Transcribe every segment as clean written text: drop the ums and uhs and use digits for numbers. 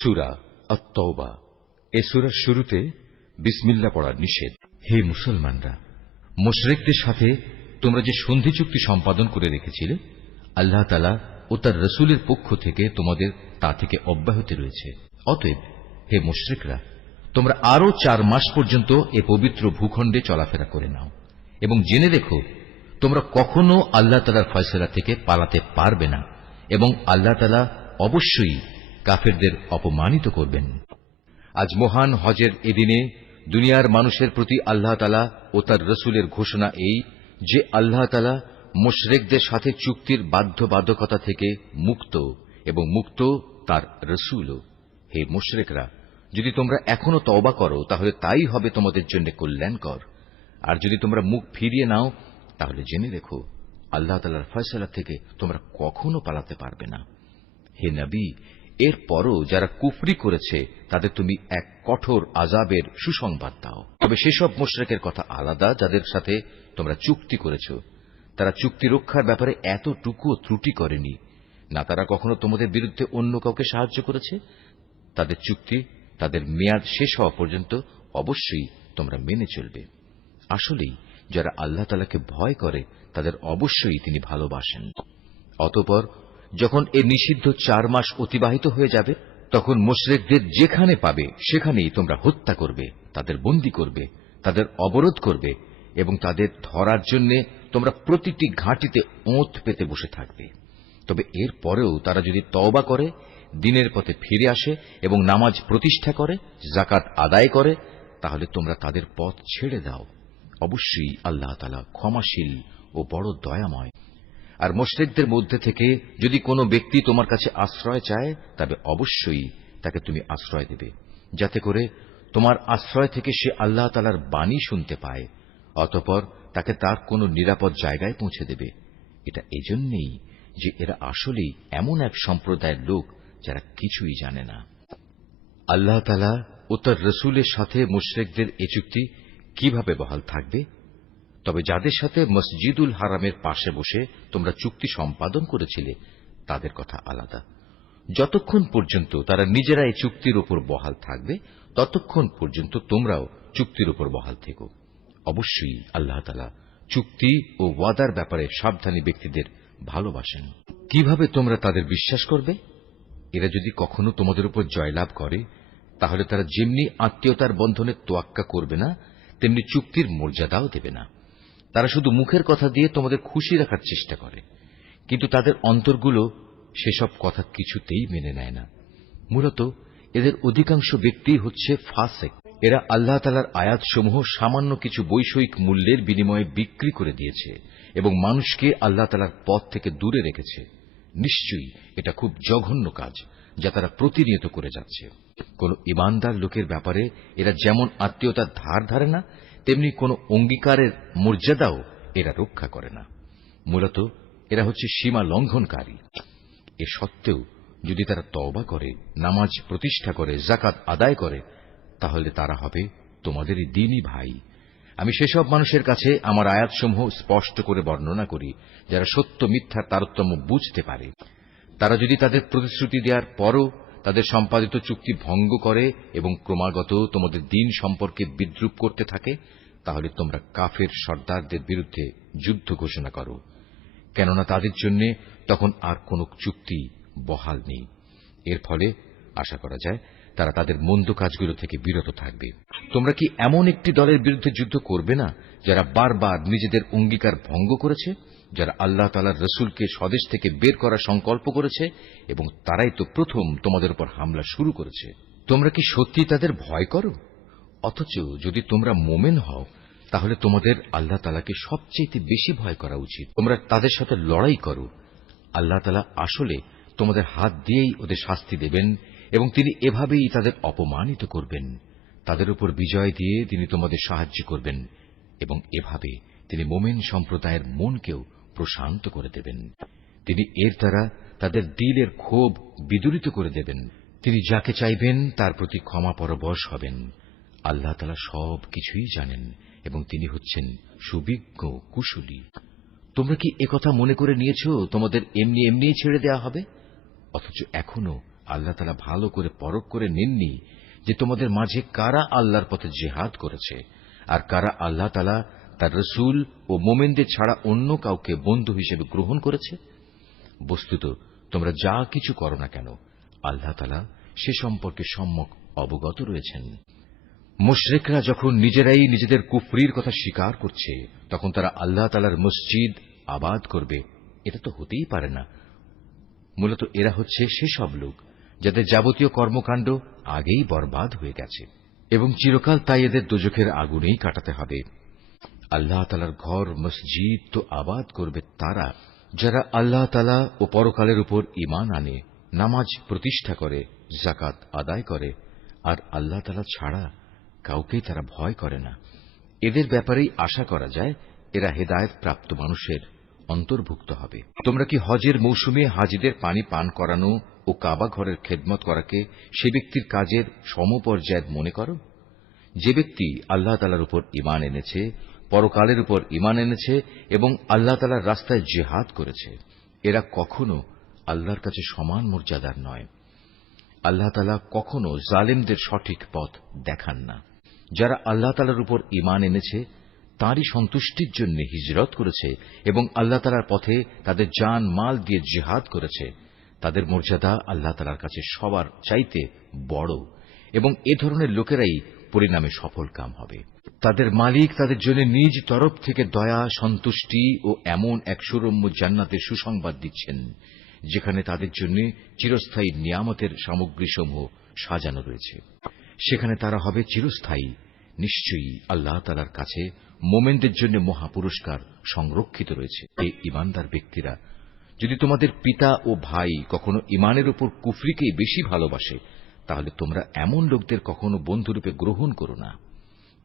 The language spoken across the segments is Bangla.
সূরা আত-তাওবা। এ সূরার শুরুতে বিসমিল্লাহ পড়া নিষেধ। হে মুসলমানরা, মুশরিকদের সাথে তোমরা যে সন্ধি চুক্তি সম্পাদন করে রেখেছিলে, আল্লাহ তাআলা ও তার রাসূলের পক্ষ থেকে তোমাদের তা থেকে অব্যাহতি রয়েছে। অতএব হে মুশরিকরা, তোমরা আরো 4 মাস পর্যন্ত এ পবিত্র ভূখণ্ডে চলাফেরা করে নাও এবং জেনে রেখো, তোমরা কখনো আল্লাহ তাআলার ফয়সালা থেকে পালাতে পারবে না এবং আল্লাহ তাআলা অবশ্যই কাফেরদের অপমানিত করবেন। আজ মহান হজের এদিনে দুনিয়ার মানুষের প্রতি আল্লাহ তাআলা ও তার রাসূলের ঘোষণা এই যে আল্লাহ তাআলা মুশরিকদের সাথে চুক্তির বাধ্যবাধকতা থেকে মুক্ত এবং মুক্ত তার রাসূলও। হে মুশরিকরা, যদি তোমরা এখনো তওবা করো তাহলে তাই হবে তোমাদের জন্য কল্যাণকর, আর যদি তোমরা মুখ ফিরিয়ে নাও তাহলে জেনে রেখো, আল্লাহ তাআলার ফয়সালা থেকে তোমরা কখনো পালাতে পারবে না। হে নবী, এরপরও যারা কুফরি করেছে তাদের তুমি এক কঠোর আযাবের সুসংবাদ দাও। তবে সেসব মুশরিকের কথা আলাদা যাদের সাথে তোমরা চুক্তি করেছ। তারা চুক্তি রক্ষার ব্যাপারে এতটুকুও ত্রুটি করেনি, না তারা কখনো তোমাদের বিরুদ্ধে অন্য কাউকে সাহায্য করেছে। তাদের চুক্তি তাদের মেয়াদ শেষ হওয়া পর্যন্ত অবশ্যই তোমরা মেনে চলবে। আসলেই যারা আল্লাহ তাআলাকে ভয় করে তাদের অবশ্যই তিনি ভালোবাসেন। অতঃপর যখন এ নিষিদ্ধ 4 মাস অতিবাহিত হয়ে যাবে, তখন মুশরিকদের যেখানে পাবে সেখানেই তোমরা হত্যা করবে, তাদের বন্দী করবে, তাদের অবরোধ করবে এবং তাদের ধরার জন্য তোমরা প্রতিটি ঘাঁটিতে ওঁত পেতে বসে থাকবে। তবে এর পরেও তারা যদি তওবা করে, দ্বীনের পথে ফিরে আসে এবং নামাজ প্রতিষ্ঠা করে, যাকাত আদায় করে, তাহলে তোমরা তাদের পথ ছেড়ে দাও। অবশ্যই আল্লাহ তাআলা ক্ষমাশীল ও বড় দয়াময়। আর মুশরিকদের মধ্যে থেকে যদি কোনো ব্যক্তি তোমার কাছে আশ্রয় চায়, তবে অবশ্যই তাকে তুমি আশ্রয় দেবে, যাতে করে তোমার আশ্রয় থেকে সে আল্লাহ তাআলার বাণী শুনতে পায়। অতঃপর তাকে তার কোনো নিরাপদ জায়গায় পৌঁছে দেবে। এটা এজন্যই যে এরা আসলেই এমন এক সম্প্রদায়ের লোক যারা কিছুই জানে না। আল্লাহ তাআলা ও তার রাসূলের সাথে মুশরিকদের এ চুক্তি কিভাবে বহাল থাকবে? তবে যাদের সাথে মসজিদুল হারামের পাশে বসে তোমরা চুক্তি সম্পাদন করেছিলে তাদের কথা আলাদা। যতক্ষণ পর্যন্ত তারা নিজেরা এই চুক্তির উপর বহাল থাকবে, ততক্ষণ পর্যন্ত তোমরাও চুক্তির উপর বহাল থেকো। অবশ্যই আল্লাহ তাআলা চুক্তি ও ওয়াদার ব্যাপারে সাবধানী ব্যক্তিদের ভালোবাসেন। কিভাবে তোমরা তাদের বিশ্বাস করবে? এরা যদি কখনো তোমাদের উপর জয়লাভ করে, তাহলে তারা যেমনি আত্মীয়তার বন্ধনে তোয়াক্কা করবে না, তেমনি চুক্তির মর্যাদাও দেবে না। তারা শুধু মুখের কথা দিয়ে তোমাদের খুশি রাখার চেষ্টা করে, কিন্তু তাদের অন্তরগুলো সেসব কথা কিছুতেই মেনে নেয় না। মূলত এদের অধিকাংশ ব্যক্তি হচ্ছে ফাসিক। এরা আল্লাহ তাআলার আয়াতসমূহ সামান্য কিছু বৈষয়িক মূল্যের বিনিময়ে বিক্রি করে দিয়েছে এবং মানুষকে আল্লাহ তাআলার পথ থেকে দূরে রেখেছে। নিশ্চয়ই এটা খুব জঘন্য কাজ যা তারা প্রতিনিয়ত করে যাচ্ছে। কোন ঈমানদার লোকের ব্যাপারে এরা যেমন আত্মীয়তার ধার ধারে না, তেমনি কোন অঙ্গীকারের মর্যাদাও এরা রক্ষা করে না। মূলত এরা হচ্ছে সীমা লঙ্ঘনকারী। এ সত্ত্বেও যদি তারা তওবা করে, নামাজ প্রতিষ্ঠা করে, যাকাত আদায় করে, তাহলে তারা হবে তোমাদেরই দ্বীনী ভাই। আমি সেসব মানুষের কাছে আমার আয়াতসমূহ স্পষ্ট করে বর্ণনা করি যারা সত্য মিথ্যার তারতম্য বুঝতে পারে। তারা যদি তাদের প্রতিশ্রুতি দেওয়ার পরও তাদের সম্পাদিত চুক্তি ভঙ্গ করে এবং ক্রমাগত তোমাদের দ্বীন সম্পর্কে বিদ্রূপ করতে থাকে, তাহলে তোমরা কাফের সর্দারদের বিরুদ্ধে যুদ্ধ ঘোষণা করো, কেননা তাদের জন্য তখন আর কোন চুক্তি বহাল নেই। এর ফলে আশা করা যায় তারা তাদের মন্দ কাজগুলো থেকে বিরত থাকবে। তোমরা কি এমন একটি দলের বিরুদ্ধে যুদ্ধ করবে না যারা বারবার নিজেদের অঙ্গীকার ভঙ্গ করেছে, যারা আল্লাহ তাআলার রাসূলকে স্বদেশ থেকে বের করার সংকল্প করেছে এবং তারাই তো প্রথম তোমাদের উপর হামলা শুরু করেছে? তোমরা কি সত্যি তাদের ভয় করো? অথচ যদি তোমরা মোমেন হও, তাহলে তোমাদের আল্লাহ তাআলাকে সবচেয়ে বেশি ভয় করা উচিত। তোমরা তাদের সাথে লড়াই করো। আল্লাহ তাআলা আসলে তোমাদের হাত দিয়েই ওদের শাস্তি দেবেন এবং তিনি এভাবেই তাদের অপমানিত করবেন। তাদের উপর বিজয় দিয়ে তিনি তোমাদের সাহায্য করবেন এবং এভাবে তিনি মুমিন সম্প্রদায়ের মনকেও প্রশান্ত করে দেবেন। তিনি এর দ্বারা তাদের দিলের ক্ষোভ বিদূরিত করে দেবেন। তিনি যাকে চাইবেন তার প্রতি ক্ষমা পরবশ হবেন। আল্লাহ তাআলা সব কিছুই জানেন এবং তিনি হচ্ছেন সুবিজ্ঞ কুশলী। তোমরা কি একথা মনে করে নিয়েছ তোমাদের এমনি এমনি ছেড়ে দেওয়া হবে? অথচ এখনো আল্লাহ তাআলা ভালো করে পরখ করে নেননি যে তোমাদের মাঝে কারা আল্লাহর পথে জিহাদ করেছে আর কারা আল্লাহ তাআলা তার রাসূল ও মুমিনদের ছাড়া অন্য কাউকে বন্ধু হিসেবে গ্রহণ করেছে? বস্তুত তোমরা যা কিছু করো না কেন আল্লাহ তাআলা সে সম্পর্কে সম্যক অবগত রয়েছেন। মুশরিকরা যখন নিজেরাই নিজেদের কুফরির কথা স্বীকার করছে, তখন তারা আল্লাহ তাআলার মসজিদ আবাদ করবে, এটা তো হতেই পারে না। মূলত এরা হচ্ছে সেসব লোক যাদের যাবতীয় কর্মকাণ্ড আগেই বরবাদ হয়ে গেছে এবং চিরকাল তাই এদের দোজখের আগুনেই কাটাতে হবে। আল্লাহ তাআলার ঘর মসজিদ তো আবাদ করবে তারা যারা আল্লাহ তাআলা ও পরকালের উপর ঈমান আনে, নামাজ প্রতিষ্ঠা করে, যাকাত আদায় করে আর আল্লাহ তাআলা ছাড়া কাউকেই তারা ভয় করে না। এদের ব্যাপারেই আশা করা যায় এরা হেদায়েত প্রাপ্ত মানুষের অন্তর্ভুক্ত হবে। তোমরা কি হজের মৌসুমে হাজিদের পানি পান করানো ও কাবা ঘরের খেদমত করাকে সে ব্যক্তির কাজের সমপর্যায়ের মনে করো? যে ব্যক্তি আল্লাহ তাআলার উপর ঈমান এনেছে, পরকালের উপর ঈমান এনেছে এবং আল্লাহ তাআলার রাস্তায় জিহাদ করেছে, এরা কখনো আল্লাহর কাছে সমান মর্যাদার নয়। আল্লাহ তাআলা কখনো জালেমদের সঠিক পথ দেখান না। যারা আল্লাহ তাআলার উপর ঈমান এনেছে, তাঁরই সন্তুষ্টির জন্য হিজরত করেছে এবং আল্লাহ তাআলার পথে তাদের জান মাল দিয়ে জিহাদ করেছে, তাদের মর্যাদা আল্লাহ তাআলার কাছে সবার চাইতে বড় এবং এ ধরনের লোকেরাই পরিণামে সফল কাম হবে। তাদের মালিক তাদের জন্য নিজ তরফ থেকে দয়া, সন্তুষ্টি ও এমন এক সুরম্য জান্নাতের সুসংবাদ দিচ্ছেন যেখানে তাদের জন্য চিরস্থায়ী নিয়ামতের সামগ্রীসমূহ সাজানো রয়েছে। সেখানে তারা হবে চিরস্থায়ী। নিশ্চয়ই আল্লাহ তাআলার কাছে মোমেনদের জন্য মহাপুরস্কার সংরক্ষিত রয়েছে। এই ঈমানদার ব্যক্তিরা, যদি তোমাদের পিতা ও ভাই কখনো ঈমানের উপর কুফরিকেই বেশি ভালোবাসে, তাহলে তোমরা এমন লোকদের কখনো বন্ধুরূপে গ্রহণ করো না।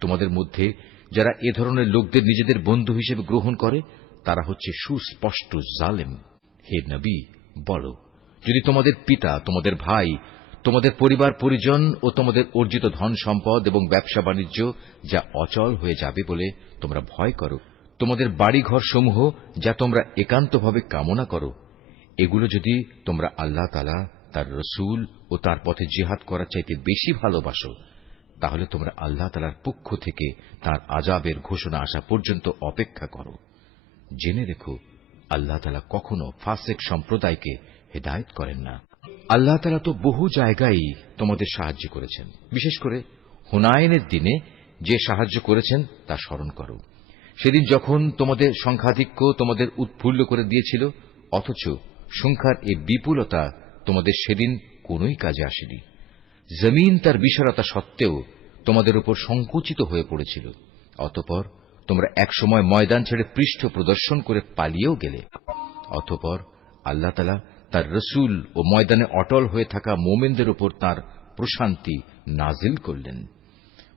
তোমাদের মধ্যে যারা এ ধরনের লোকদের নিজেদের বন্ধু হিসেবে গ্রহণ করে, তারা হচ্ছে সুস্পষ্ট জালেম। হে নবী, বলো, যদি তোমাদের পিতা, তোমাদের ভাই, তোমাদের পরিবার পরিজন ও তোমাদের অর্জিত ধন সম্পদ এবং ব্যবসা বাণিজ্য যা অচল হয়ে যাবে বলে তোমরা ভয় করো, তোমাদের বাড়িঘর সমূহ যা তোমরা একান্তভাবে কামনা করো, এগুলো যদি তোমরা আল্লাহ তাআলা, তার রাসূল ও তার পথে জিহাদ করার চাইতে বেশি ভালোবাসো, তাহলে তোমরা আল্লাহ তাআলার পক্ষ থেকে তার আযাবের ঘোষণা আসা পর্যন্ত অপেক্ষা করো। জেনে রেখো, আল্লাহ তাআলা কখনো ফাসিক সম্প্রদায়কে হেদায়েত করেন না। আল্লাহ তাআলা তো বহু জায়গায় তোমাদের সাহায্য করেছেন। বিশেষ করে হুনাইনের দিনে যে সাহায্য করেছেন তা স্মরণ করো। সেদিন যখন তোমাদের সংখ্যাধিক্য তোমাদের উৎফুল্ল করে দিয়েছিল, অথচ সংখ্যার এই বিপুলতা তোমাদের সেদিন কোনোই কাজে আসেনি। জমিন তার বিশালতা সত্ত্বেও তোমাদের উপর সংকুচিত হয়ে পড়েছিল। অতঃপর তোমরা একসময় ময়দান ছেড়ে পৃষ্ঠ প্রদর্শন করে পালিয়েও গেলে। অতঃপর আল্লাহ তাআলা তার রাসূল ও ময়দানে অটল হয়ে থাকা মোমেনদের উপর তাঁর প্রশান্তি নাজিল করলেন।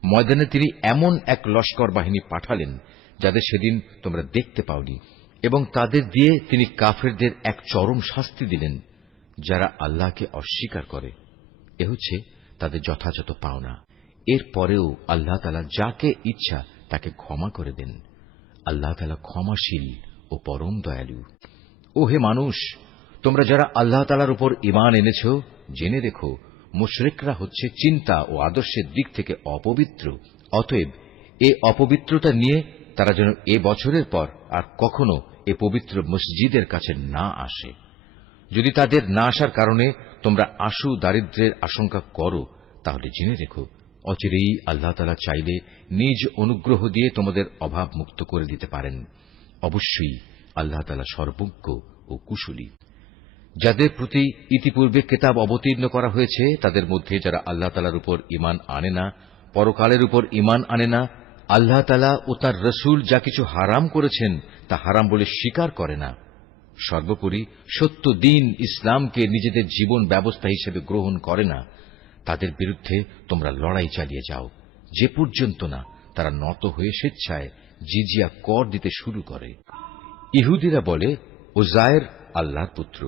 ময়দানে তিনি এমন এক লস্কর বাহিনী পাঠালেন যাদের সেদিন তোমরা দেখতে পাওনি, এবং তাদের দিয়ে তিনি কাফেরদের এক চরম শাস্তি দিলেন। যারা আল্লাহকে অস্বীকার করে, এ হচ্ছে তাদের যথাযথ পাওনা। এর পরেও আল্লাহ তাআলা যাকে ইচ্ছা তাকে ক্ষমা করে দেন। আল্লাহ তাআলা ক্ষমাশীল ও পরম দয়ালু। ও হে মানুষ, তোমরা যারা আল্লাহ তাআলার উপর ঈমান এনেছ, জেনে রেখো, মুশরিকরা হচ্ছে চিন্তা ও আদর্শের দিক থেকে অপবিত্র। অতএব এ অপবিত্রতা নিয়ে তারা যেন এ বছরের পর আর কখনো এ পবিত্র মসজিদের কাছে না আসে। যদি তাদের না আসার কারণে তোমরা আশু দারিদ্র্যের আশঙ্কা করো, তাহলে জেনে রেখো, অচিরেই আল্লাহ তাআলা চাইলে নিজ অনুগ্রহ দিয়ে তোমাদের অভাব মুক্ত করে দিতে পারেন। অবশ্যই আল্লাহ তাআলা সর্বজ্ঞ ও কুশলী। যাদের প্রতি ইতিপূর্বে কিতাব অবতীর্ণ করা হয়েছে, তাদের মধ্যে যারা আল্লাহ তাআলার উপর ঈমান আনে না, পরকালের উপর ঈমান আনে না, আল্লাহ তাআলা ও তার রাসূল যা কিছু হারাম করেছেন তা হারাম বলে স্বীকার করে না, সর্বোপরি সত্য দ্বীন ইসলামকে নিজেদের জীবন ব্যবস্থা হিসেবে গ্রহণ করে না, তাদের বিরুদ্ধে তোমরা লড়াই চালিয়ে যাও, যে পর্যন্ত না তারা নত হয়ে স্বেচ্ছায় জিজিয়া কর দিতে শুরু করে। ইহুদিরা বলে উযায়ের আল্লাহর পুত্র,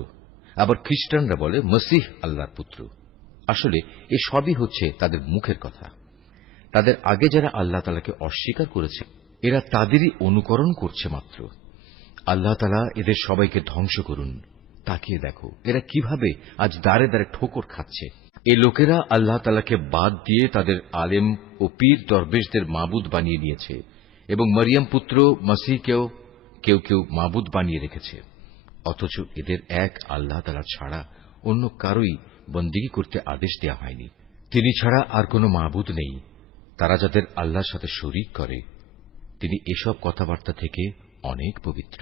আবার খ্রিস্টানরা বলে মসীহ আল্লাহর পুত্র। আসলে এ সবই হচ্ছে তাদের মুখের কথা। তাদের আগে যারা আল্লাহ তাআলাকে অস্বীকার করেছে, এরা তাদেরই অনুকরণ করছে মাত্র। আল্লাহ তাআলা এদের সবাইকে ধ্বংস করুন। তাকিয়ে দেখো এরা কিভাবে আজ দাঁড়ে দাঁড়ে ঠোকর খাচ্ছে। এ লোকেরা আল্লাহ তাআলাকে বাদ দিয়ে তাদের আলেম ও পীর দরবেশদের মাবুদ বানিয়ে নিয়েছে এবং মরিয়ম পুত্র মসিহকেও কেউ কেউ মাবুদ বানিয়ে রেখেছে। অথচ এদের এক আল্লাহ তাআলা ছাড়া অন্য কারোই বন্দেগী করতে আদেশ দেওয়া হয়নি। তিনি ছাড়া আর কোনো মাবুদ নেই। তারা যাদের আল্লাহর সাথে শরীক করে তিনি এসব কথাবার্তা থেকে অনেক পবিত্র।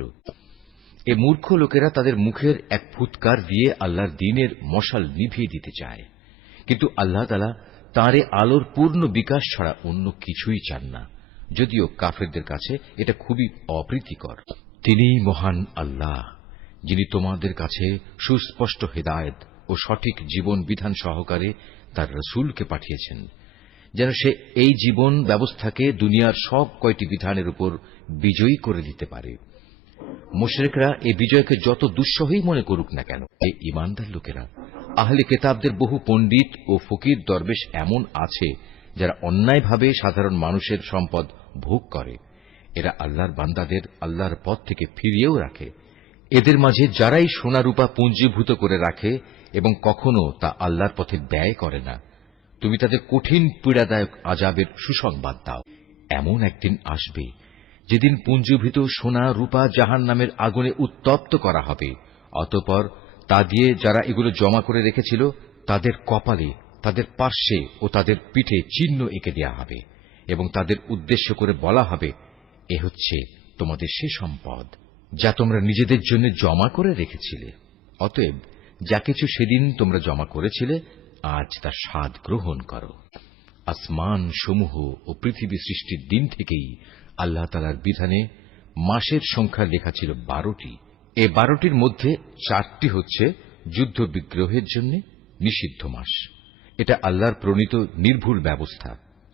এ মূর্খ লোকেরা তাদের মুখের এক ফুৎকার দিয়ে আল্লাহর দ্বীনের মশাল নিভিয়ে দিতে চায়, কিন্তু আল্লাহ তাআলা তাঁর এ আলোর পূর্ণ বিকাশ ছাড়া অন্য কিছুই চান না, যদিও কাফেরদের কাছে এটা খুবই অপ্রীতিকর। তিনিই মহান আল্লাহ, যিনি তোমাদের কাছে সুস্পষ্ট হেদায়েত ও সঠিক জীবন বিধান সহকারে তার রাসূলকে পাঠিয়েছেন, যেন সে এই জীবন ব্যবস্থাকে দুনিয়ার সব কয়টি বিধানের উপর বিজয়ী করে দিতে পারে। মুশরিকরা এই বিজয়কে যত দুঃসহই মনে করুক না কেন, এই ঈমানদার লোকেরা আহলে কিতাবদের বহু পণ্ডিত ও ফকির দরবেশ এমন আছে যারা অন্যায়ভাবে সাধারণ মানুষের সম্পদ ভোগ করে। এরা আল্লাহর বান্দাদের আল্লাহর পথ থেকে ফিরিয়েও রাখে। এদের মাঝে যারাই সোনা রূপা পুঞ্জীভূত করে রাখে এবং কখনো তা আল্লাহর পথে ব্যয় করে না, তুমি তাদের কঠিন পীড়াদায়ক আযাবের সুসংবাদ দাও। এমন একদিন আসবে যেদিন পুঞ্জীভূত সোনা রূপা জাহান্নামের আগুনে উত্তপ্ত করা হবে। অতঃপর তা দিয়ে যারা এগুলো জমা করে রেখেছিল তাদের কপালে, তাদের পার্শ্বে ও তাদের পিঠে চিহ্ন এঁকে দেয়া হবে এবং তাদের উদ্দেশ্য করে বলা হবে, এ হচ্ছে তোমাদের সে সম্পদ যা তোমরা নিজেদের জন্য জমা করে রেখেছিলে। অতএব যা কিছু সেদিন তোমরা জমা করেছিলে আজ তার স্বাদ গ্রহণ করো। আসমান সমূহ ও পৃথিবী সৃষ্টির দিন থেকেই আল্লাহ তাআলার বিধানে মাসের সংখ্যা লেখা ছিল 12টি। এই 12টির মধ্যে 4টি হচ্ছে যুদ্ধ বিগ্রহের জন্য নিষিদ্ধ মাস। এটা আল্লাহর প্রণীত নির্ভুল ব্যবস্থা।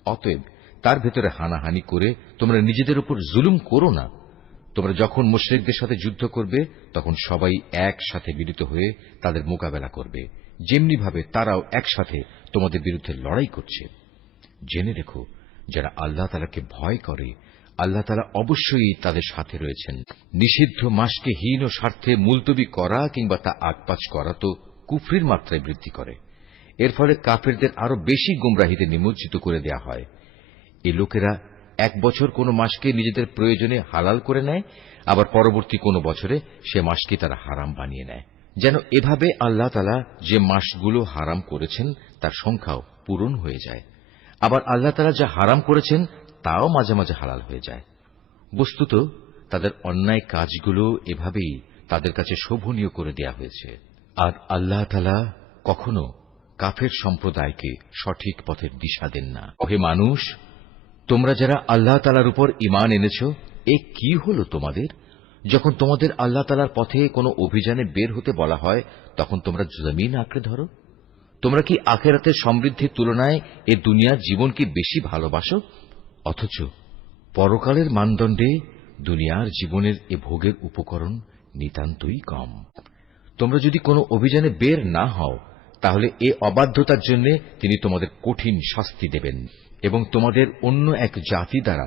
অতএব তার ভেতরে হানাহানি করে তোমরা নিজেদের উপর জুলুম করো না। তোমরা যখন মুশরিকদের সাথে যুদ্ধ করবে তখন সবাই একসাথে মিলিত হয়ে তাদের মোকাবেলা করবে, যেমনিভাবে তারাও একসাথে তোমাদের বিরুদ্ধে লড়াই করছে। জেনে রেখো, যারা আল্লাহ তাআলাকে ভয় করে আল্লাহ তাআলা অবশ্যই তাদের সাথে রয়েছেন। নিষিদ্ধ মাসকে হীন ও স্বার্থে মুলতবি করা কিংবা তা আগপাচ করা তো কুফরির মাত্রায় বৃদ্ধি করে। এর ফলে কাফেরদের আরো বেশি গুমরাহিতে নিমজ্জিত করে দেয়া হয়। এই লোকেরা এক বছর কোন মাসকে নিজেদের প্রয়োজনে হালাল করে নেয়, আবার পরবর্তী কোন বছরে সে মাসকে তারা হারাম বানিয়ে নেয়, যেন এভাবে আল্লাহ তাআলা যে মাসগুলো হারাম করেছেন তার সংখ্যাও পূরণ হয়ে যায়। আবার আল্লাহ তাআলা যা হারাম করেছেন তাও মাঝে মাঝে হালাল হয়ে যায়। বস্তুত তাদের অন্যায় কাজগুলো এভাবেই তাদের কাছে শোভনীয় করে দেয়া হয়েছে। আর আল্লাহ তাআলা কখনো কাফের সম্প্রদায়কে সঠিক পথের দিশা দেন না। হে মানুষ, তোমরা যারা আল্লাহ তাআলার উপর ঈমান এনেছ, এ কি হলো তোমাদের? যখন তোমাদের আল্লাহ তাআলার পথে কোনো অভিযানে বের হতে বলা হয় তখন তোমরা জমিন আঁকড়ে ধরো। তোমরা কি আখিরাতের সমৃদ্ধির তুলনায় এ দুনিয়ার জীবনকে বেশি ভালোবাসো? অথচ পরকালের মানদণ্ডে দুনিয়ার জীবনের এ ভোগের উপকরণ নিতান্তই কম। তোমরা যদি কোনো অভিযানে বের না হও তাহলে এ অবাধ্যতার জন্য তিনি তোমাদের কঠিন শাস্তি দেবেন এবং তোমাদের অন্য এক জাতি দ্বারা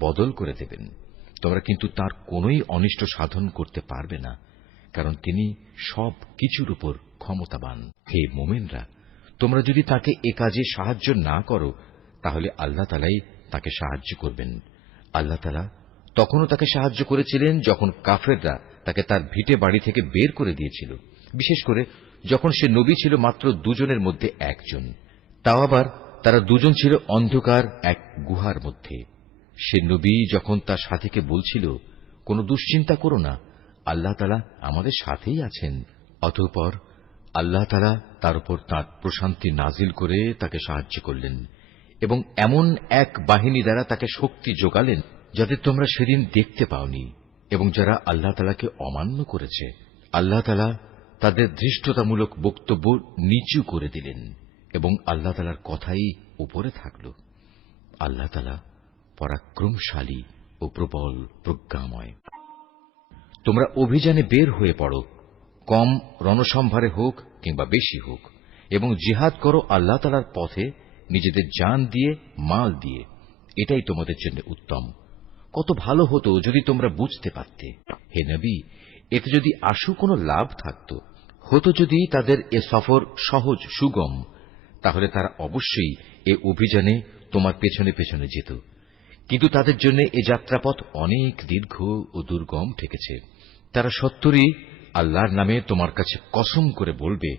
বদল করে দেবেন। তোমরা কিন্তু তার কোনোই অনিষ্ট সাধন করতে পারবে না, কারণ তিনি সব কিছুর উপর ক্ষমতাবান। হে মুমিনরা, তোমরা যদি তাকে এ কাজে সাহায্য না করো তাহলে আল্লাহ তাআলাই তাকে সাহায্য করবেন। আল্লাহ তাআলা তখনও তাকে সাহায্য করেছিলেন যখন কাফেররা তাকে তার ভিটে বাড়ি থেকে বের করে দিয়েছিল, বিশেষ করে যখন সে নবী ছিল মাত্র দুজনের মধ্যে একজন। তাও আবার তারা দুজন ছিল অন্ধকার এক গুহার মধ্যে। সে নবী যখন তার সাথীকে বলছিল, কোনো দুশ্চিন্তা করো না, আল্লাহ তাআলা আমাদের সাথেই আছেন। অতঃপর আল্লাহ তাআলা তার উপর তাঁর প্রশান্তি নাজিল করে তাকে সাহায্য করলেন এবং এমন এক বাহিনী দ্বারা তাকে শক্তি যোগালেন যাদের তোমরা সেদিন দেখতে পাওনি। এবং যারা আল্লাহ তাআলাকে অমান্য করেছে আল্লাহ তাআলা তাদের ধৃষ্টতামূলক বক্তব্য নিচু করে দিলেন এবং আল্লাহ তাআলার কথাই উপরে থাকল। আল্লাহ তাআলা পরাক্রমশালী ও প্রবল প্রজ্ঞাময়। তোমরা অভিযানে বের হয়ে পড়ো, কম রণসম্ভারে হোক কিংবা বেশি হোক, এবং জিহাদ করো আল্লাহ তাআলার পথে নিজেদের জান দিয়ে, মাল দিয়ে। এটাই তোমাদের জন্য উত্তম। কত ভালো হতো যদি তোমরা বুঝতে পারতে। হে নবী, এতে যদি আশু কোনো লাভ থাকত, হতো যদি তাদের এ সফর সহজ সুগম, তাহলে তারা অবশ্যই এ অভিযানে তোমার পেছনে পেছনে যেত। কিন্তু তাদের জন্য এ যাত্রাপথ অনেক দীর্ঘ ও দুর্গম ঠেকেছে। তারা সত্তরই আল্লাহর নামে তোমার কাছে কসম করে বলবে,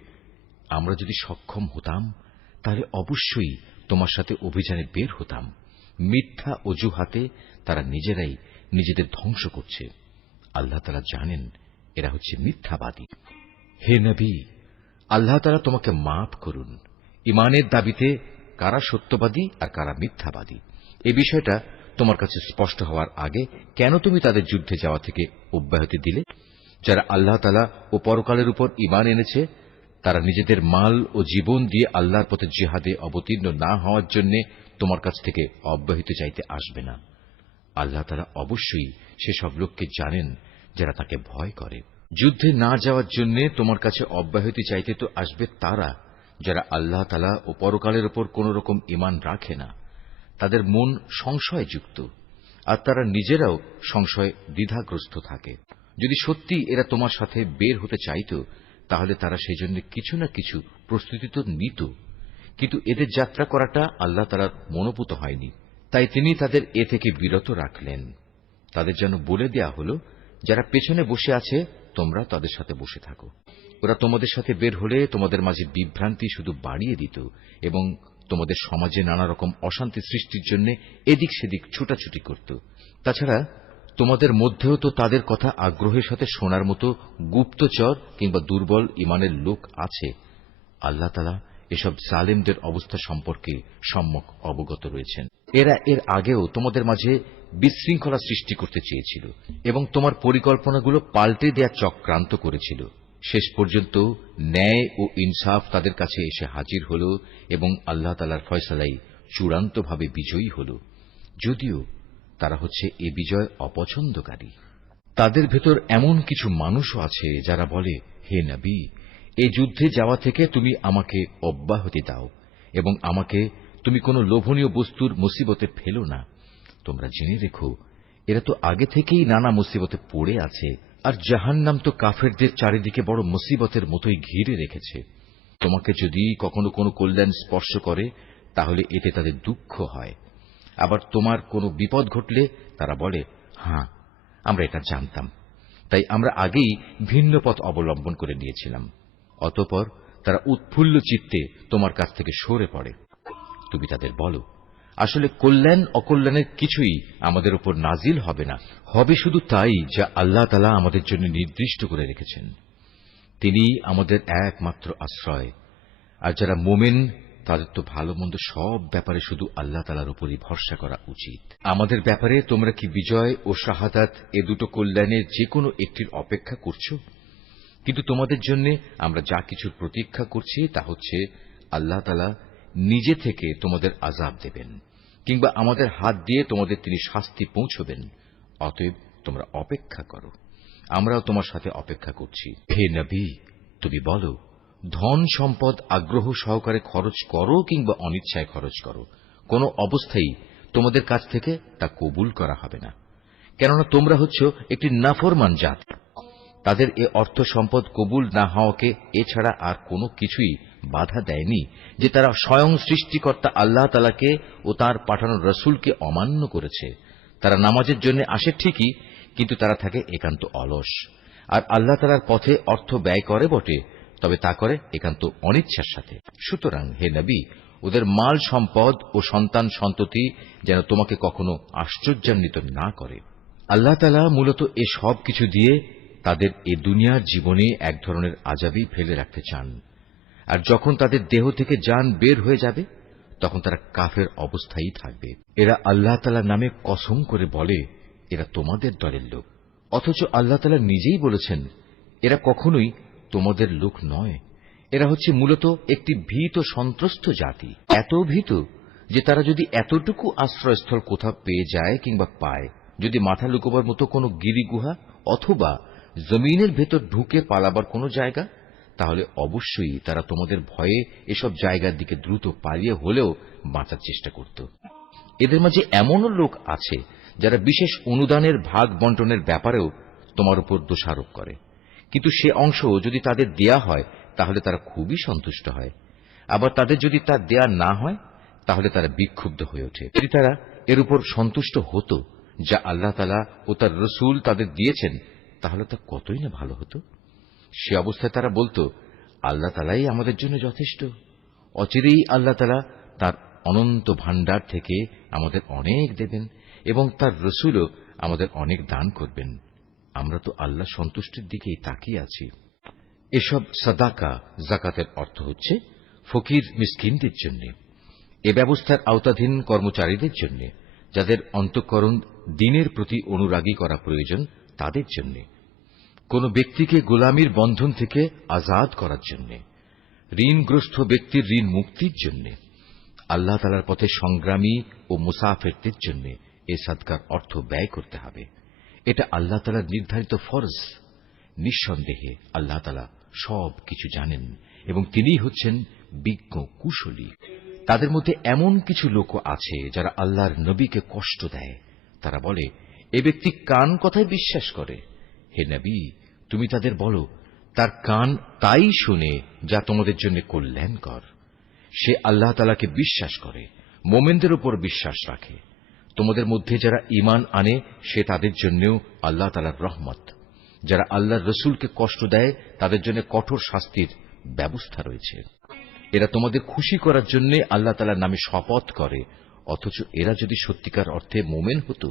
আমরা যদি সক্ষম হতাম তাহলে অবশ্যই তোমার সাথে অভিযানে বের হতাম। মিথ্যা অজুহাতে তারা নিজেরাই নিজেদের ধ্বংস করছে। আল্লাহ তাআলা জানেন এরা হচ্ছে মিথ্যাবাদী। হে নবী, আল্লাহ তাআলা তোমাকে মাফ করুন। ঈমানের দাবিতে কারা সত্যবাদী আর কারা মিথ্যাবাদী, এই বিষয়টা তোমার কাছে স্পষ্ট হওয়ার আগে কেন তুমি তাদের যুদ্ধে যাওয়া থেকে অব্যাহতি দিলে? যারা আল্লাহ তাআলা ও পরকালের উপর ঈমান এনেছে, তারা নিজেদের মাল ও জীবন দিয়ে আল্লাহর পথে জিহাদে অবতীর্ণ না হওয়ার জন্য তোমার কাছ থেকে অব্যাহতি চাইতে আসবে না। আল্লাহ তাআলা অবশ্যই সেসব লোককে জানেন যারা তাকে ভয় করে। যুদ্ধে না যাওয়ার জন্য তোমার কাছে অব্যাহতি চাইতে তো আসবে তারা যারা আল্লাহ তাআলা ও পরকালের উপর কোন রকম ঈমান রাখে না, তাদের মন সংশয়যুক্ত, আর তারা নিজেরাও সংশয় দ্বিধাগ্রস্ত থাকে। যদি সত্যি এরা তোমার সাথে বের হতে চাইত, তাহলে তারা সেজন্য কিছু না কিছু প্রস্তুতি তো নিত, কিন্তু এদের যাত্রা করাটা আল্লাহ তাআলার মনোপুত হয়নি, তাই তিনি তাদের এ থেকে বিরত রাখলেন। তাদের যেন বলে দেয়া হল, যারা পেছনে বসে আছে তোমরা তাদের সাথে বসে থাকো। ওরা তোমাদের সাথে বের হলে তোমাদের মাঝে বিভ্রান্তি শুধু বাড়িয়ে দিত এবং তোমাদের সমাজে নানা রকম অশান্তি সৃষ্টির জন্য এদিক সেদিক ছুটাছুটি করত। তাছাড়া তোমাদের মধ্যেও তো তাদের কথা আগ্রহের সাথে শোনার মতো গুপ্তচর কিংবা দুর্বল ঈমানের লোক আছে। আল্লাহ তাআলা এসব জালেমদের অবস্থা সম্পর্কে সম্যক অবগত রয়েছেন। এরা এর আগেও তোমাদের মাঝে বিশৃঙ্খলা সৃষ্টি করতে চেয়েছিল এবং তোমার পরিকল্পনাগুলো পাল্টে দেয়া চক্রান্ত করেছিল। শেষ পর্যন্ত ন্যায় ও ইনসাফ তাদের কাছে এসে হাজির হল এবং আল্লাহ তাআলার ফয়সালাই চূড়ান্তভাবে বিজয়ী হল, যদিও তারা হচ্ছে এ বিজয় অপছন্দকারী। তাদের ভেতর এমন কিছু মানুষও আছে যারা বলে, হে নবী, এই যুদ্ধে যাওয়া থেকে তুমি আমাকে অব্যাহতি দাও এবং আমাকে তুমি কোনো লোভনীয় বস্তুর মুসিবতে ফেলো না। তোমরা জেনে রেখো, এরা তো আগে থেকেই নানা মুসিবতে পড়ে আছে, আর জাহান্নাম তো কাফেরদের চারিদিকে বড় মুসিবতের মতোই ঘিরে রেখেছে। তোমাকে যদি কখনো কোনো কল্যাণ স্পর্শ করে তাহলে এতে তাদের দুঃখ হয়, আবার তোমার কোনো বিপদ ঘটলে তারা বলে, হ্যাঁ, আমরা এটা জানতাম, তাই আমরা আগেই ভিন্ন পথ অবলম্বন করে নিয়েছিলাম। অতঃপর তারা উৎফুল্ল চিত্তে তোমার কাছ থেকে সরে পড়ে। তুমি তাদের বলো, আসলে কল্যাণ অকল্যাণের কিছুই আমাদের উপর নাজিল হবে না, হবে শুধু তাই যা আল্লাহ তাআলা আমাদের জন্য নির্দিষ্ট করে রেখেছেন। তিনি আমাদের একমাত্র আশ্রয়। আর যারা মোমেন তাদের তো ভালো মন্দ সব ব্যাপারে শুধু আল্লাহ তাআলার উপরই ভরসা করা উচিত। আমাদের ব্যাপারে তোমরা কি বিজয় ও শাহাদাত এ দুটো কল্যাণের যে কোনো একটির অপেক্ষা করছো? কিন্তু তোমাদের জন্য আমরা যা কিছুর প্রতীক্ষা করছি তা হচ্ছে আল্লাহ তাআলা নিজে থেকে তোমাদের আযাব দেবেন, কিংবা আমাদের হাত দিয়ে তোমাদের তিনি শাস্তি পৌঁছবেন। অতএব তোমরা অপেক্ষা করো, আমরাও তোমার সাথে অপেক্ষা করছি। হে নবী, তুমি বলো, ধন সম্পদ আগ্রহ সহকারে খরচ করো কিংবা অনিচ্ছায় খরচ করো, কোন অবস্থায় তোমাদের কাছ থেকে তা কবুল করা হবে না, কেননা তোমরা হচ্ছ একটি নাফরমান জাত। তাদের এ অর্থ সম্পদ কবুল না হওয়াকে এছাড়া আর কোনো কিছুই বাধা দেয়নি যে তারা স্বয়ং সৃষ্টিকর্তা আল্লাহ তাআলাকে ও তাঁর পাঠানো রসুলকে অমান্য করেছে। তারা নামাজের জন্য আসে ঠিকই, কিন্তু তারা থাকে একান্ত অলস, আর আল্লাহ তাআলার পথে অর্থ ব্যয় করে বটে, তবে তা করে একান্ত অনিচ্ছার সাথে। সুতরাং হে নবী, ওদের মাল সম্পদ ও সন্তান সন্ততি যেন তোমাকে কখনো আশ্চর্যান্বিত না করে। আল্লাহ তাআলা মূলত এ সব কিছু দিয়ে তাদের এ দুনিয়ার জীবনে এক ধরনের আযাবই ফেলে রাখতে চান, আর যখন তাদের দেহ থেকে জান বের হয়ে যাবে তখন তারা কাফের অবস্থায় থাকবে। এরা আল্লাহ তাআলার নামে কসম করে বলে এরা তোমাদের দলের লোক, অথচ আল্লাহ তাআলা নিজেই বলেছেন এরা কখনোই তোমাদের লোক নয়। এরা হচ্ছে মূলত একটি ভীত সন্ত্রস্ত জাতি, এত ভীত যে তারা যদি এতটুকু আশ্রয়স্থল কোথাও পেয়ে যায় কিংবা পায়, যদি মাথা লুকোবার মতো কোনো গিরিগুহা অথবা জমিনের ভেতর ঢুকে পালাবার কোনো জায়গা, তাহলে অবশ্যই তারা তোমাদের ভয়ে এসব জায়গার দিকে দ্রুত পালিয়ে হলেও বাঁচার চেষ্টা করত। এদের মাঝে এমনও লোক আছে যারা বিশেষ অনুদানের ভাগ বন্টনের ব্যাপারেও তোমার উপর দোষারোপ করে, কিন্তু সে অংশ যদি তাদের দেয়া হয় তাহলে তারা খুবই সন্তুষ্ট হয়। আবার তাদের যদি তা দেয়া না হয় তাহলে তারা বিক্ষুব্ধ হয়ে ওঠে। যদি তারা এর উপর সন্তুষ্ট হতো যা আল্লাহ তাআলা ও তার রসুল তাদের দিয়েছেন, তাহলে তা কতই না ভালো হতো। সে অবস্থায় তারা বলতো, আল্লাহ তাআলাই আমাদের জন্য যথেষ্ট। অচিরেই আল্লাহ তাআলা তার অনন্ত ভাণ্ডার থেকে আমাদের অনেক দেবেন এবং তার রসুলও আমাদের অনেক দান করবেন। আমরা তো আল্লাহ সন্তুষ্টির দিকেই তাকিয়ে আছি। এসব সাদাকা যাকাতের অর্থ হচ্ছে ফকির মিসকিনদের জন্য, এ ব্যবস্থার আওতাধীন কর্মচারীদের জন্য, যাদের অন্তঃকরণ দ্বীনের প্রতি অনুরাগী করা প্রয়োজন তাদের জন্য, কোন ব্যক্তিকে গোলামির বন্ধন থেকে আজাদ করার জন্য, ঋণগ্রস্ত ব্যক্তির ঋণ মুক্তির জন্য, আল্লাহ তাআলার পথে সংগ্রামী ও মুসাফিরদের জন্য এ সাদকার অর্থ ব্যয় করতে হবে। এটা আল্লাহ তাআলার নির্ধারিত ফরজ। নিঃসন্দেহে আল্লাহ তাআলা সব কিছু জানেন এবং তিনিই হচ্ছেন বিজ্ঞ কুশলী। তাদের মধ্যে এমন কিছু লোক আছে যারা আল্লাহর নবীকে কষ্ট দেয়। তারা বলে, এ ব্যক্তি কান কথায় বিশ্বাস করে। হে নবী, তুমি তাদের বলো, তার কান তাই শুনে যা তোমাদের জন্য কল্যাণকর। সে আল্লাহ তাআলাকে বিশ্বাস করে, মোমেনদের উপর বিশ্বাস রাখে। তোমাদের মধ্যে যারা ঈমান আনে সে তাদের জন্যও আল্লাহ তাআলার রহমত। যারা আল্লাহর রসুলকে কষ্ট দেয় তাদের জন্য কঠোর শাস্তির ব্যবস্থা রয়েছে। এরা তোমাদের খুশি করার জন্য আল্লাহ তাআলার নামে শপথ করে, অথচ এরা যদি সত্যিকার অর্থে মোমেন হতো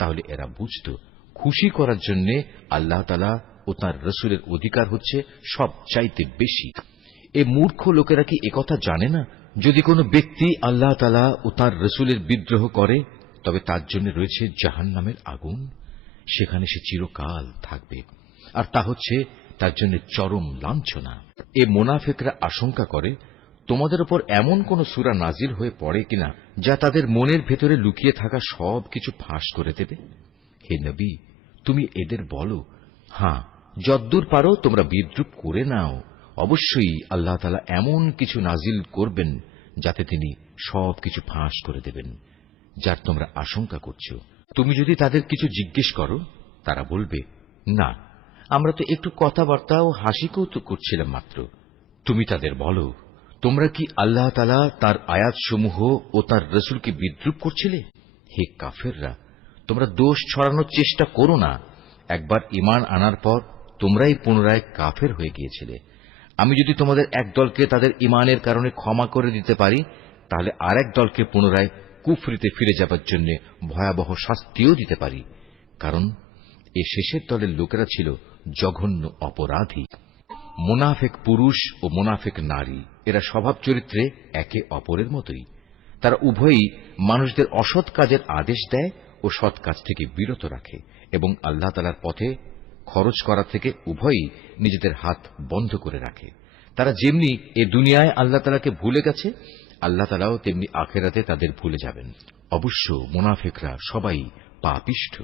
তাহলে এরা বুঝত খুশি করার জন্য আল্লাহ তাআলা ও তাঁর রসুলের অধিকার হচ্ছে সব চাইতে বেশি। এ মূর্খ লোকেরা কি একথা জানে না, যদি কোনো ব্যক্তি আল্লাহ তাআলা ও তাঁর রসুলের বিদ্রোহ করে তবে তার জন্য রয়েছে জাহান্নামের আগুন, সেখানে সে চিরকাল থাকবে, আর তা হচ্ছে তার জন্য চরম লাঞ্ছনা। এ মুনাফিকরা আশঙ্কা করে তোমাদের উপর এমন কোন সূরা নাজিল হয়ে পড়ে কিনা যা তাদের মনের ভেতরে লুকিয়ে থাকা সব কিছু ফাঁস করে দেবে। হে নবী, তুমি এদের বলো, হ্যাঁ, যদ্দূর পারো তোমরা বিদ্রূপ করে নাও। অবশ্যই আল্লাহ তাআলা এমন কিছু নাজিল করবেন যাতে তিনি সব কিছু ফাঁস করে দেবেন যার তোমরা আশঙ্কা করছো। তুমি যদি তাদের কিছু জিজ্ঞেস করো তারা বলবে, না, আমরা তো একটু কথাবার্তা ও হাসি কৌতুক করছিলাম মাত্র। তুমি তাদের বলো, তোমরা কি আল্লাহ তাআলা তার আয়াতসমূহ ও তার রসুলকে বিদ্রূপ করছিলে? হে কাফেররা, তোমরা দোষ ছড়ানোর চেষ্টা করো না। একবার ঈমান আনার পর তোমরাই পুনরায় কাফের হয়ে গিয়েছিলে। আমি যদি তোমাদের এক দলকে তাদের ঈমানের কারণে ক্ষমা করে দিতে পারি, তাহলে আরেক দলকে পুনরায় কুফরিতে ফিরে যাবার জন্য ভয়াবহ শাস্তিও দিতে পারি, কারণ এ শেষের দলের লোকেরা ছিল জঘন্য অপরাধী। মুনাফিক পুরুষ ও মুনাফিক নারী এরা স্বভাব চরিত্রে একে অপরের মতোই। তারা উভয়ই মানুষদের অসৎ কাজের আদেশ দেয় ও সৎ কাজ থেকে বিরত রাখে এবং আল্লাহ তাআলার পথে খরচ করা থেকে উভয়ই নিজেদের হাত বন্ধ করে রাখে। তারা যেমনি এ দুনিয়ায় আল্লাহ তাআলাকে ভুলে গেছে, আল্লাহ তাআলাও তেমনি আখিরাতে তাদের ভুলে যাবেন। অবশ্য মুনাফিকরা সবাই পাপিষ্ঠ।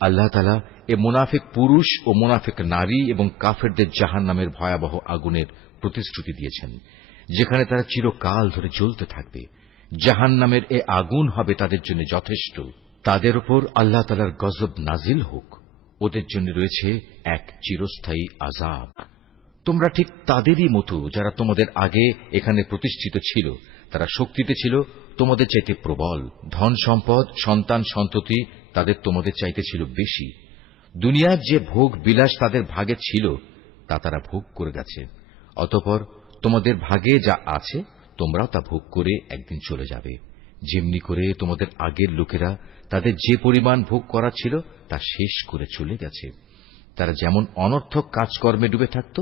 আল্লাহ তাআলা এ মুনাফিক পুরুষ ও মুনাফিক নারী এবং কাফেরদের জাহান্নামের ভয়াবহ আগুনের প্রতিশ্রুতি দিয়েছেন, যেখানে তারা চিরকাল ধরে জ্বলতে থাকবে। জাহান্নামের এ আগুন হবে তাদের জন্য যথেষ্ট। তাদের উপর আল্লাহ তাআলার গজব নাজিল হোক। ওদের জন্য রয়েছে এক চিরস্থায়ী আযাব। তোমরা ঠিক তাদেরই মতো যারা তোমাদের আগে এখানে প্রতিষ্ঠিত ছিল। তারা শক্তিতে ছিল তোমাদের চাইতে প্রবল, ধন সম্পদ, সন্তান সন্ততি তাদের তোমাদের চাইতে ছিল বেশি। দুনিয়ার যে ভোগ বিলাস তাদের ভাগে ছিল তা তারা ভোগ করে গেছে। অতঃপর তোমাদের ভাগে যা আছে তোমরাও তা ভোগ করে একদিন চলে যাবে। যেমনি করে তোমাদের আগের লোকেরা তাদের যে পরিমাণ ভোগ করা ছিল তা শেষ করে চলে গেছে। তারা যেমন অনর্থক কাজকর্মে ডুবে থাকত,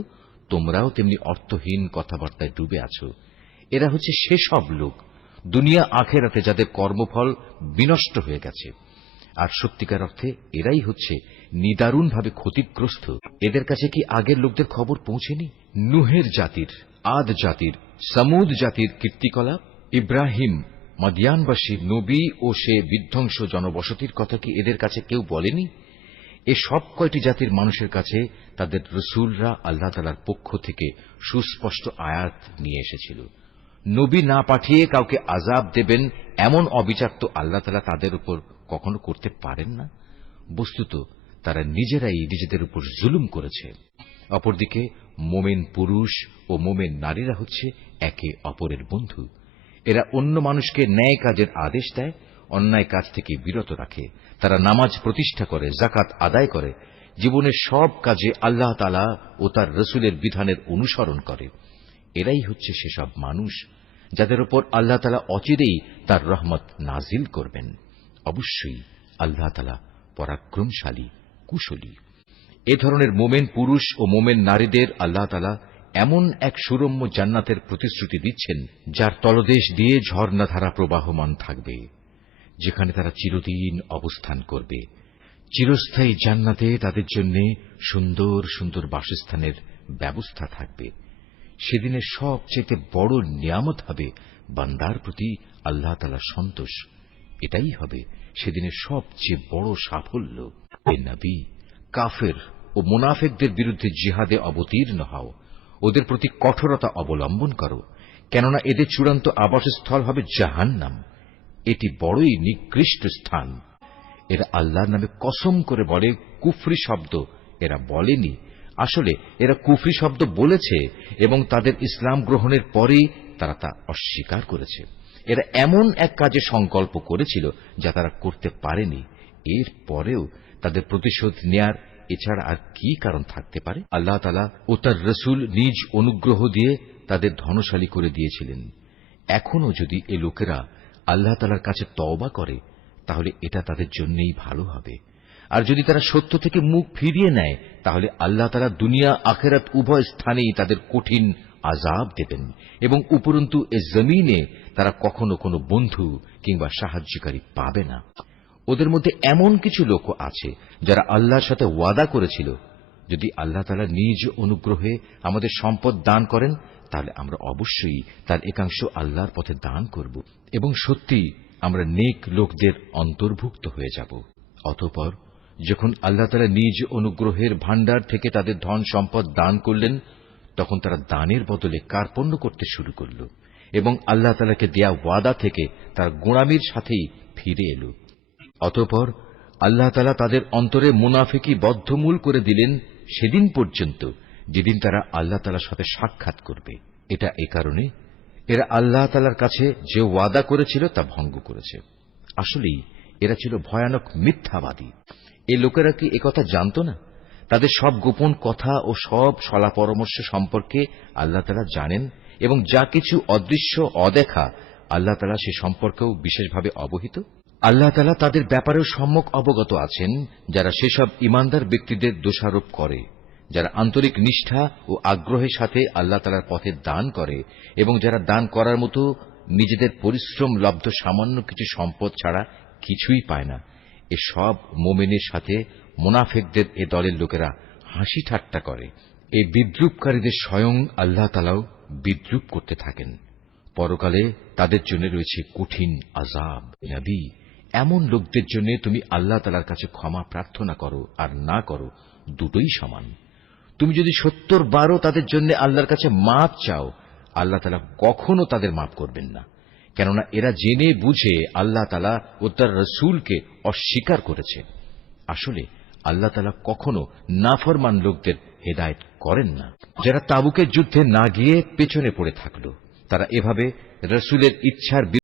তোমরাও তেমনি অর্থহীন কথাবার্তায় ডুবে আছো। এরা হচ্ছে সেসব লোক দুনিয়া আখেরাতে যাদের কর্মফল বিনষ্ট হয়ে গেছে, আর সত্যিকার অর্থে এরাই হচ্ছে নিদারুণভাবে ক্ষতিগ্রস্ত। এদের কাছে কি আগের লোকদের খবর পৌঁছেনি? নুহের জাতির, আদ জাতির, সামুদ জাতির কীর্তিকলাপ, ইব্রাহিম, মাদিয়ানবাসী নবী ও সে বিধ্বংস জনবসতির কথা কি এদের কাছে কেউ বলেনি? এ সব কয়টি জাতির মানুষের কাছে তাদের রসুলরা আল্লাহ তাআলার পক্ষ থেকে সুস্পষ্ট আয়াত নিয়ে এসেছিল। নবী না পাঠিয়ে কাউকে আযাব দেবেন এমন অবিচার তো আল্লাহ তাআলা তাদের উপর কখনো করতে পারেন না। বস্তুত তারা নিজেরাই নিজেদের উপর জুলুম করেছে। অপরদিকে মোমেন পুরুষ ও মোমেন নারীরা হচ্ছে একে অপরের বন্ধু। এরা অন্য মানুষকে ন্যায় কাজের আদেশ দেয়, অন্যায় কাজ থেকে বিরত রাখে। তারা নামাজ প্রতিষ্ঠা করে, যাকাত আদায় করে, জীবনের সব কাজে আল্লাহ তাআলা ও তার রসুলের বিধানের অনুসরণ করে। এরাই হচ্ছে সেসব মানুষ যাদের উপর আল্লাহ তাআলা অচিরেই তার রহমত নাজিল করবেন। অবশ্যই আল্লাহ তাআলা পরাক্রমশালী, কুশলী। এ ধরনের মোমেন পুরুষ ও মোমেন নারীদের আল্লাহ তাআলা এমন এক সুরম্য জান্নাতের প্রতিশ্রুতি দিচ্ছেন, যার তলদেশ দিয়ে ঝর্ণাধারা প্রবাহমান থাকবে, যেখানে তারা চিরদিন অবস্থান করবে। চিরস্থায়ী জান্নাতে তাদের জন্য সুন্দর সুন্দর বাসস্থানের ব্যবস্থা থাকবে। সেদিনের সবচেয়ে বড় নিয়ামত হবে বান্দার প্রতি আল্লাহ তাআলার সন্তোষ। এটাই হবে সেদিনের সবচেয়ে বড় সাফল্য। হে নবী, কাফের ও মুনাফিকদের বিরুদ্ধে জিহাদে অবতীর্ণ হও, ওদের প্রতি কঠোরতা অবলম্বন করো, কেননা এদের চূড়ান্ত আবাসস্থল হবে জাহান্নাম। এটি বড়ই নিকৃষ্ট স্থান। এরা আল্লাহর নামে কসম করে বলে কুফরি শব্দ এরা বলেনি, আসলে এরা কুফরি শব্দ বলেছে এবং তাদের ইসলাম গ্রহণের পরেই তারা তা অস্বীকার করেছে। এরা এমন এক কাজে সংকল্প করেছিল যা তারা করতে পারেনি। এর পরেও তাদের প্রতিশোধ নেয়ার এছাড়া আর কি কারণ থাকতে পারে? আল্লাহ তাআলা ও তার রসুল নিজ অনুগ্রহ দিয়ে তাদের ধনশালী করে দিয়েছিলেন। এখনো যদি এ লোকেরা আল্লাহ তাআলার কাছে তওবা করে, তাহলে এটা তাদের জন্যই ভালো হবে। আর যদি তারা সত্য থেকে মুখ ফিরিয়ে নেয়, তাহলে আল্লাহ তাআলা দুনিয়া আখিরাত উভয় স্থানেই তাদের কঠিন আযাব দেবেন এবং উপরন্তু এ জমিনে তারা কখনো কোনো বন্ধু কিংবা সাহায্যকারী পাবে না। ওদের মধ্যে এমন কিছু লোক আছে যারা আল্লাহর সাথে ওয়াদা করেছিল, যদি আল্লাহ তাআলা নিজ অনুগ্রহে আমাদের সম্পদ দান করেন, তাহলে আমরা অবশ্যই তার একাংশ আল্লাহর পথে দান করব এবং সত্যি আমরা নেক লোকদের অন্তর্ভুক্ত হয়ে যাব। অতঃপর যখন আল্লাহ তাআলা নিজ অনুগ্রহের ভাণ্ডার থেকে তাদের ধন সম্পদ দান করলেন, তখন তারা দানের বদলে কার্পণ্য করতে শুরু করল এবং আল্লাহ তাআলাকে দেয়া ওয়াদা থেকে তার গোঁড়ামির সাথেই ফিরে এল। অতঃপর আল্লাহ তাআলা তাদের অন্তরে মুনাফিকি বদ্ধমূল করে দিলেন সেদিন পর্যন্ত যেদিন তারা আল্লাহ তাআলার সাথে সাক্ষাৎ করবে। এটা এ কারণে, এরা আল্লাহ তাআলার কাছে যে ওয়াদা করেছিল তা ভঙ্গ করেছে। আসলেই এরা ছিল ভয়ানক মিথ্যাবাদী। এই লোকেরা কি একথা জানত না? তাদের সব গোপন কথা ও সব সলা পরামর্শ সম্পর্কে আল্লাহ তাআলা জানেন এবং যা কিছু অদৃশ্য অদেখা, আল্লাহ তাআলা সে সম্পর্কেও বিশেষভাবে অবহিত। আল্লাহ তাআলা তাদের ব্যাপারেও সম্যক অবগত আছেন, যারা সেসব ঈমানদার ব্যক্তিদের দোষারোপ করে, যারা আন্তরিক নিষ্ঠা ও আগ্রহের সাথে আল্লাহ তাআলার পথে দান করে এবং যারা দান করার মতো নিজেদের পরিশ্রম লব্ধ সামান্য কিছু সম্পদ ছাড়া কিছুই পায় না। এ সব মুমিনের সাথে মুনাফিকদের এ দলের লোকেরা হাসি ঠাট্টা করে। এই বিদ্রূপকারীদের স্বয়ং আল্লাহ তাআলাও বিদ্রূপ করতে থাকেন। পরকালে তাদের জন্য রয়েছে কঠিন আযাব। নবী, এমন লোকদের জন্য তুমি আল্লাহ তাআলার কাছে ক্ষমা প্রার্থনা করো আর না করো, দুটোই সমান। তুমি যদি ৭০ বারও তাদের জন্য আল্লাহর কাছে মাপ চাও, আল্লাহ তাআলা কখনো তাদের মাপ করবেন না, কেননা এরা জেনে বুঝে আল্লাহ তাআলা ও তার রসুলকে অস্বীকার করেছে। আসলে আল্লাহ তাআলা কখনো নাফরমান লোকদের হেদায়েত করেন না। যারা তাবুকের যুদ্ধে না গিয়ে পেছনে পড়ে থাকল, তারা এভাবে রসুলের ইচ্ছার